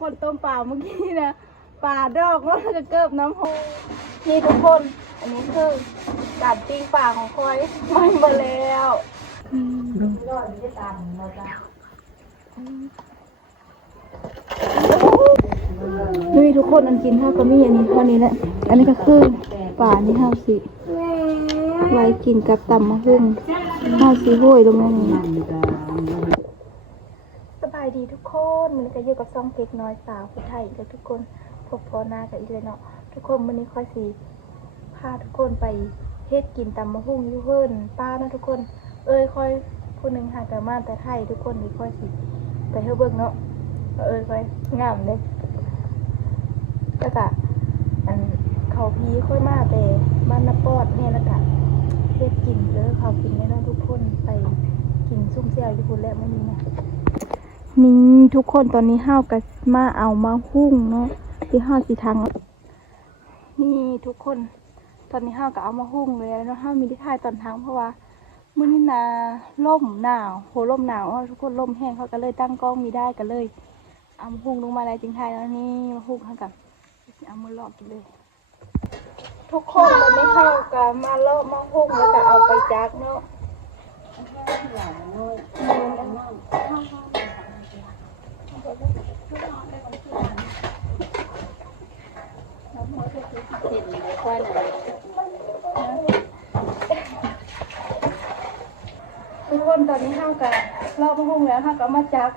คนต้มปลาเมื่อกี้นะปลาดอกมันจะเกิบน้ำหอมนี่ทุกคน อันนี้คือการปิ้งปลาของคอยมันมาแล้วนี่ทุกคนอันกินข้าวก็มีอันนี้เท่านี้แหละ อันนี้ก็คือปลานี่ห้าสิ ไว้กินกับตำมะฮุ่งห้าสิห้วยลงมานี่สบาย ดีทุกคนมันก็อยู่กับซองเพกน้อยสาวผู้ไทยกับทุกคนพบพอหน้ากับอีเลยเนาะทุกคนวันนี้ค่อยสีพาทุกคนไปเฮ็ดกินตำมะฮุ่งยูเพิ่นป้านะทุกคน เอ้ยค่อยผู้หนึ่งหาแต่มาแต่ไทยทุกคนนี่ค่อยสิไปเฮาเบิ่งเนาะเอ้ยค่อยงามเลยแล้วก็อันเขาพีค่อยมาแต่บ้านนปอดเนี่ยแล้วก็เฮ็ดกินเด้อเขากินแน่นอนทุกคนไปกินซุ่มเซี่ยวอยู่พุ่นแล้วไมื้อนี้นะ นี่ทุกคนตอนนี้ห้าวก็มาเอามาหุ้งเนาะที่ห้าวสิทางนี่ทุกคน ตอนนี้ห้าวก็เอามาหุ้งเลยแล้วเนะห้าวมีที่ถ่ายตอนทางเพราะว่ามื้อนี้นาล่มหนาวโหล่มหนาวทุกคนล่มแห้งเขาก็เลยตั้งกล้องมีได้ก็เลยเอามาหุ้งลงมาแล้วจึงถ่ายแล้วนี่มาหุ้งเข้ากับเอามือลอกกินเลย ทุกคนเลยไม่เข้ากันมาเลาะมาหุ้งแล้วก็เอาไปจักเนาะ ทุกคนตอนนี้เข้ากันเลาะมาหุ้งแล้วเข้าก็มาจัก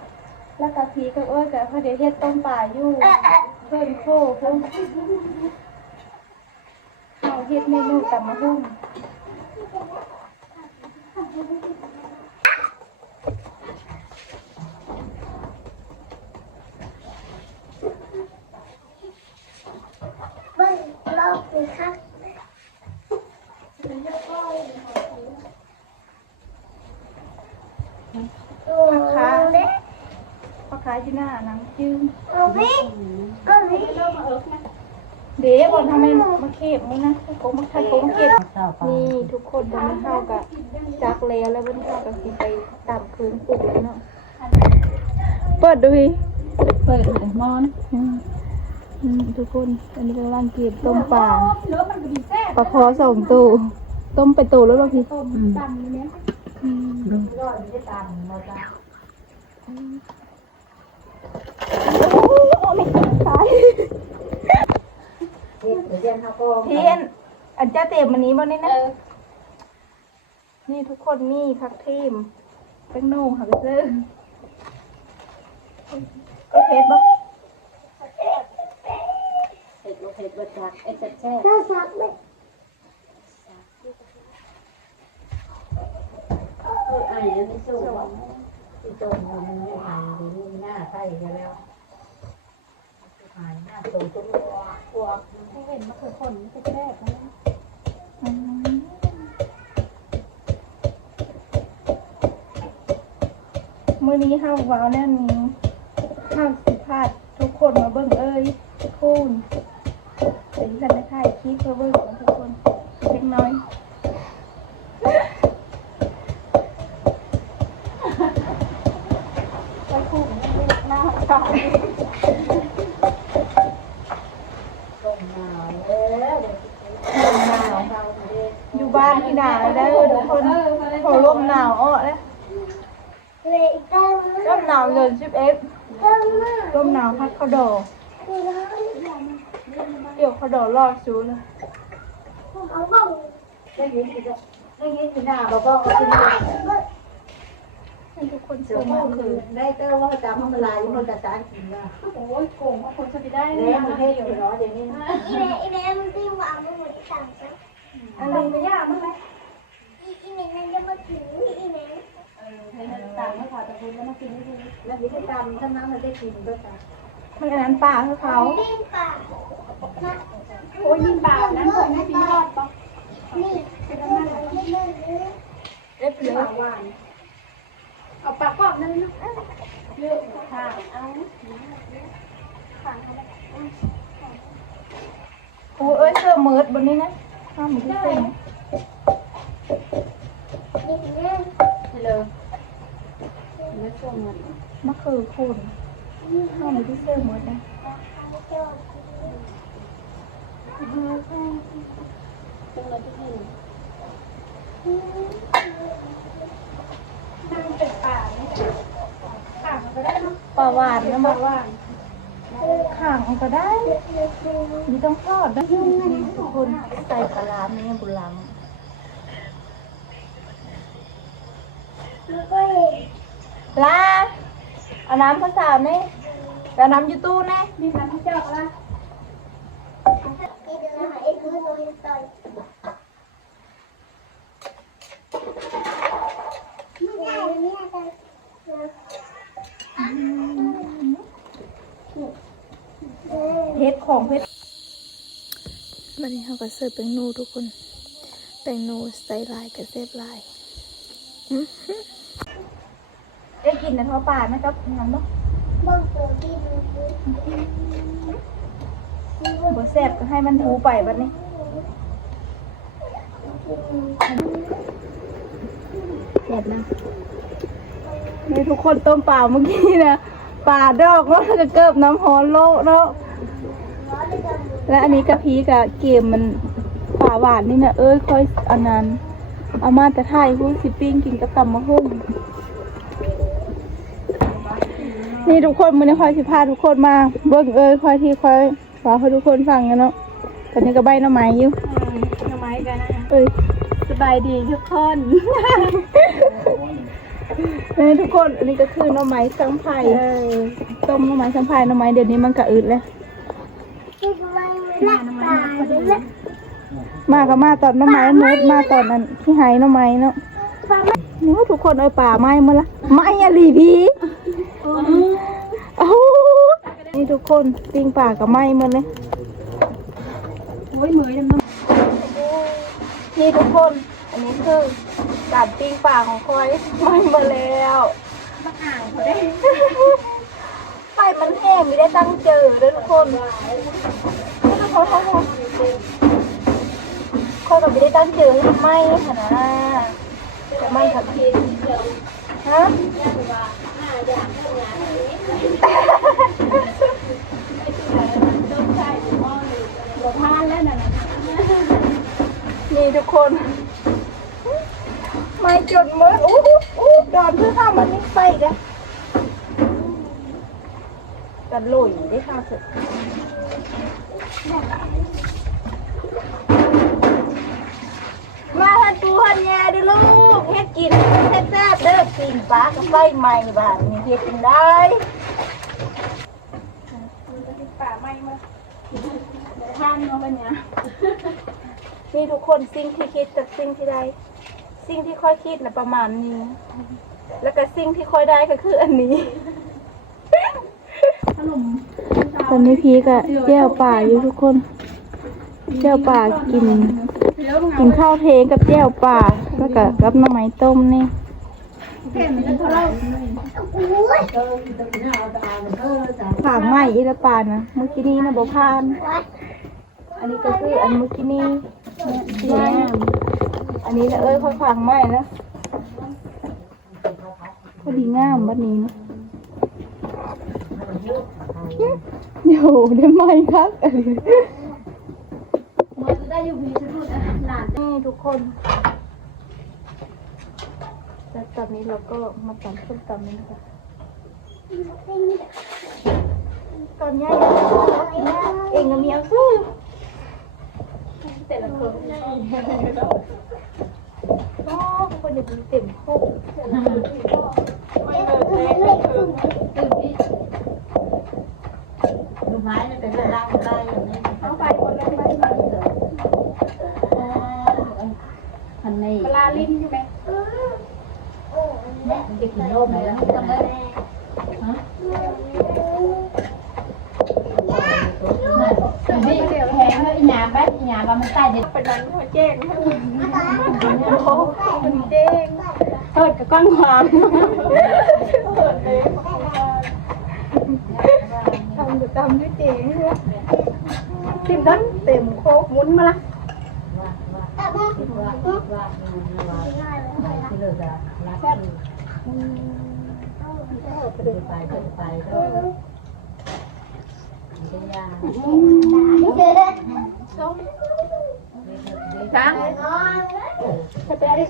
แล้วก็พีกับเอ้ยกับพอเดี๋ยวเฮ็ดต้มป่าอยู่เพิ่นโคเพิ่นเอาเฮ็ดเมนูตำมะฮุ่ง เบิ้ลร อบสิครับผักขาผักขาที่หน้าหนังจื้มเอาพี่ก็พี่เดี๋ยวบอลทำไมมาเข็บมึงนะโกมาไทยโกมาเข็บนี่ทุกคนตอนนี้เข้ากับจักแล้วแล้ววันนี้เข้ากับกินไปตามคืนปลุกแล้วเนาะเปิดดูพี่เปิดมอน ทุกคน อันนี้กำลังกินต้มปลาปลาคอสองตัวต้มไปตัวแล้วบางทีต้มตำเนี่ยเพียนอันเจ้าเต็มมันนี้บ่นี่นะ นี่ทุกคนนี่พักทีมแป้งโน่หักเสื้อก็เพชรบ่เผ็ด เบิดจักไอ้แซ่บแซ่บน่าซักไหมไอ้ยังไม่สู้ที่ตรงมันไม่หายดีนี่หน้าใส่กันแล้วหายหน้าโตจนกลัวอืมมื้อนี้ห้าวว้าวแน่นี้ห้าวสิพาดทุกคนมาเบิ่งเอ้ยคูณ เดี๋ยวที่ฉันได้ถ่ายคลิปเพื่อเบิ่งของทุกคนเล็กน้อยไปคู่ไม่หน้าตาลงหนาวแล้วเดี๋ยวหนาวอยู่บ้านที่หนาวได้อทุกคนพอลมหนาวอ้อเลยเลยตั้งลมหนาวเดือนสิบเอ็ดตั้งมากลมหนาวพัดเขาดอกคือ เดี๋ยวเขาดอกรอดซูเลยเอาบ้างได้ยินสิได้ยินสิหน้าบอกว่าเขาจะได้ให้ทุกคนเสืเชื่ออมามากคืคืออได้เตอร์ว่าจำห้องเวลาอยู่คนกระจายกินนะโอ้ยโกงว่าคนจะไปได้แล้วมันให้อยู่เนาะเดี๋ยวนี้อีเมอีเมมันติ้งวางมันหมดสั่งซะอันนี้ไม่ยากมั้งไหมอีอีเมนั่นจะมาถึงอีเมต่างไม่ขาดแต่คุณแล้วมากินไม่ดีแล้วนี่ก็จำทั้งนั้นมันได้กินก็จำมั นอันนั้นป่าคือเขาติ้งป่านะโอ้ยยินป่านั้นคนไม่ปีรอดปะนี่แล้วมันไม่เลิกเลยเล็บเหลือหวานเอาปากกรอบนึงนะเยอะค่ะเอาโอ้เอ้ยเสื้อเมิร์ดบนนี้นะข้ามหมูที่เส้นนี่เล่นเลยไม่ช่วงนั้นมะเขือคุณ ห้องที่เสื้อหมดนะปลาหวานนะมาหวานข่างก็ได้มีต้องทอดนะทุกคนใส่ปลาร้ามีบุญล้ำแล้วก็เห็นลา เอาน้ำข้าวสารนี่เอาน้ำยูตู้นี่ไอ้เดือนไอ้คือโดนต่อยไม่ได้ไม่ได้เพชรของเพชรวันนี้เขาก็เสิร์ฟแป้งนูทุกคนแป้งนูใส่ลายกับเซฟลายอื้อหือได้ กินนะทอดปลาไหมครับงั้นเนาะบ้องตัวที่ดูดูบ่แซ่บก็ให้มันถูไปบัดนี้แซ่บนะนี่ทุกคนต้มปลาเมื่อกี้นะปลาดอกเนาะแล้วก็เกิบน้ำฮอนโลเนาะและอันนี้กะพีกับเกมมันฝาหวานนี่นะเอ้ยค่อยอันนั้นเอามาแต่ถ่ายหูสิปิ้งกินกับตำมะฮุ่ง นี่ทุกคนมันนี้คอยสิพาทุกคนมาเบิ่งเอ้ยคอยที่คอยฝากให้ทุกคนฟังกันเนาะตอนนี้ก็ใบหน้ำไม้อยู่ทำไมกันนะเอ้ยสบายดีทุกคนนี่ทุกคนอันนี้ก็คือหน้ำไม้สังไผ่ต้มหน้ำไม้สังไผ่หน้ำไม้เดี๋ยวนี้มันกะอึดเลยที่ทำไมรักตาเลยมาก็มาตอนหน้ำไม้มืดมาตอนนั้นที่หายหน้ำไม้เนาะป้าไม่นี่ว่าทุกคนเอาป่าไม้มาละไม้อะลีพีโอ้โหนี่ทุกคนปิงป่ากับไม้หมาเลยโอ้ยเหมยน้ำนี่ทุกคน อันนี้คือการปิงป่าของคอยไม้มาแล้วมาอ่างเขาได้ไฟมันแห้งไม่ได้ตั้งเจอเด้อทุกคนนี่ทุกคนเขาบอกคอยก็ไม่ได้ตั้งเจอให้ไหม้ค่ะนะแต่ไหม้ค่ะพี่ ฮะนี่ทุกคน ไม่จนมืดอู้อู้ดอนเพื่อข้ามันนี่ไปกันกันลุยได้ค่ะสุดมาหันปูหันแย่ด้อลูกเฮ็ดกินเฮ็ดแซ่บ ปีนปลากับไฟใหม่บ้านนี่เฮ็ดกินได้ป่าไม่มาทานเนาะวันเนี้ยนี่ทุกคนสิ่งที่คิดกับสิ่งที่ได้ สิ่งที่ค่อยคิดนะประมาณนี้ แล้วก็สิ่งที่ค่อยได้ก็คืออันนี้ขนมตอนนี้พีกอะแก้วป่าอยู่ทุกคนแก้วป่ากินแล้วไงกินข้าวเทงกับแก้วป่าแล้วก็กับหน้ำไม้ต้มนี่ แค่มันก็เล่าโอ้ยฝางไม้อีละป่านะเมื่อกี้นี้นะบอกพาน อันนี้ก็คืออันเมื่อกี้นี้เนี่ยสีงามอันนี้นะเอ้ยค่อยฝางไม้นะพอดีงามบัดนี้นะโย่ได้ไหมครับมันจะได้อยู่พีชุดหลานนี่ทุกคน แล้วตอนนี้เราก็มาตำส้มตำนี่นะคะตอนนี้เรากินยากเองก็มีเอาซื้อแต่ละคนอ๋อคนจะดูเต็มโคกดูไม้มันเป็นร่างได้อย่างนี้เอาไปคนละใบมาพันนี้ปลาลิ้นใช่ไหม มันจะกินโลกไหนแล้วทำได้ฮะนี่แพงเลยหยาบ้านหยาบ้านมันใต้เด็ดเป็ นนั้นหัวแจ้งโอ้มันเด้งเปิดกับก้อนความทำจะตำด้วยเจ๋งเลยทิมต้นเต็มโคกหมุนมาละที่เลิกอะรักไปไปไปเป็นยาจ้างจะไปได้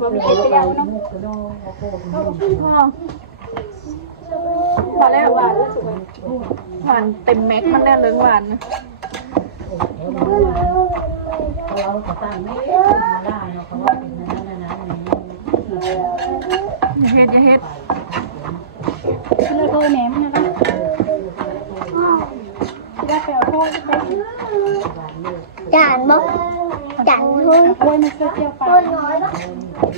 บ่มีเดียวเนาะพ่อพ่อพอแล้วหวานแล้วสุกหวานเต็มแม็กมันแน่เลยหวานนะ เราก็ตั้งไม่มาล่าเนาะเขาว่าเป็นนั้นนั้นนั้นเฮ็ดอย่าเฮ็ดเลยโดยแหนมนะได้แปลว่าจานบ่จานทุ่งกล้วยมันเสียวปลาต้นน้อยบ่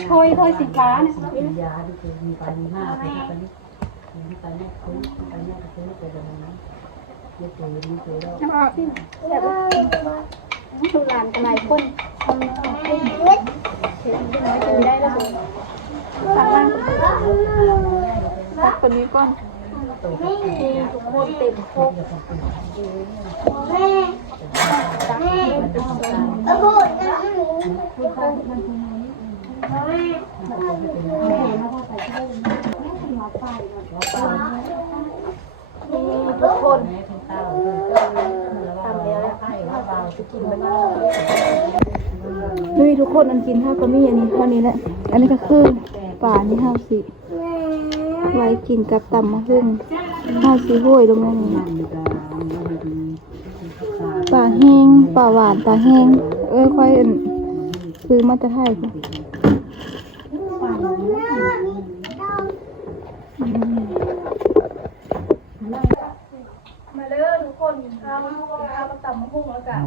ถ้วยถ้วยสีฟ้าเนี่ยเป็นยาที่คือมีปานีมากไปไปนี่มีปานีคุ้มปานก็คือไรงนั้นไม่เจอไม่เจอแล้วน้ำออกที่ดูหนกันหลายคนเล็ดกินได้แล้วสิตักล่างตักตัวนี้ก่อนไม่มีทุกคนเต็มโคกแม่แม่โอ้โหนั่นแม่ทุกคน นี่ทุกคนอันกินข้าวก็มีอันนี้เท่านี้แหละ อันนี้ก็คือป่านี่ห้าสิ ไว้กินกับตำมะฮุ่งห้าสิห้วยลงนี้ป่าแห้งป่าหวานป่าแห้งเอ้ยค่อยซื้อมาจะไทยค่ะมาเด้อทุกคนกินข้าวกินข้าวกับตำมะฮุ่งแล้วกัน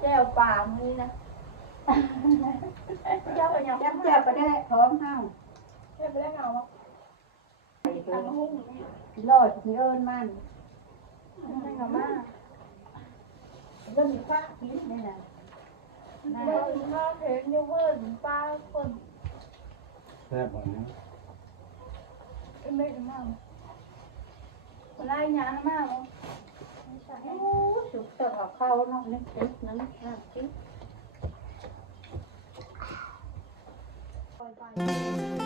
แจ่วป่ามื้อนี้นะแจ่วไปยังยับแจบไปได้พร้อมห้าวแจ่วไปได้เงาเนาะตำมะฮุ่งนี่รอดที่เอิญมันให้เงามากเริ่มมีฟ้ากินนี่นะเดินข้าวเพลงยูเวิร์นป้าคนแซ่บบ่เนี่ยเป็นไม่ถึงมากคนไล่ยางมากมั้ง สุกเติมกับข้าวเนาะนี่เด็กนั้นน่ากิ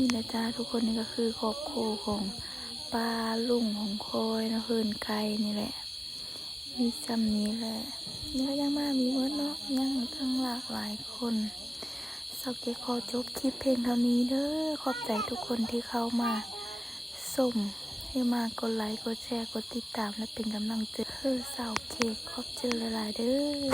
นนี่แหละจ้าทุกคนนี่ก็คือครอบครัวของป้าลุงของคอยนะเพื่อนไก่นี่แหละ มีจำนี้แหละนี่ก็ยังมามีเวิร์ดเนาะยังทั้งหลากหลายคนสาวเกขอจบคลิปเพลงเท่านี้เด้อขอบใจทุกคนที่เข้ามาส่งให้มากดไลค์กดแชร์กดติดตามและเป็นกำลังใจเพื่อสาวเค้กขอบเจอหลายๆเด้อ